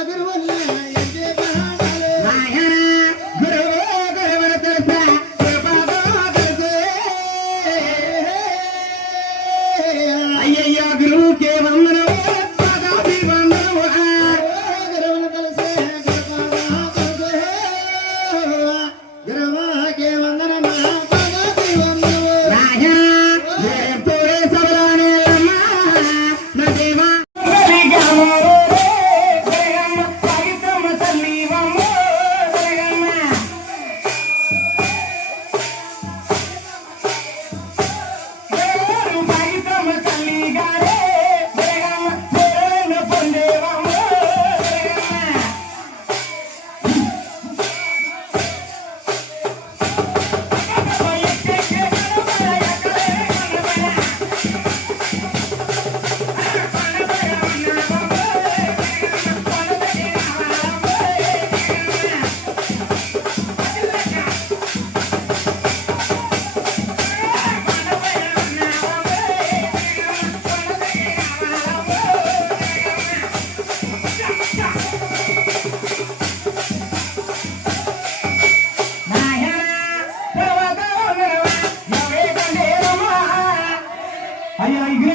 ಆಗಿರುವ ನಿನ್ನ Thank you.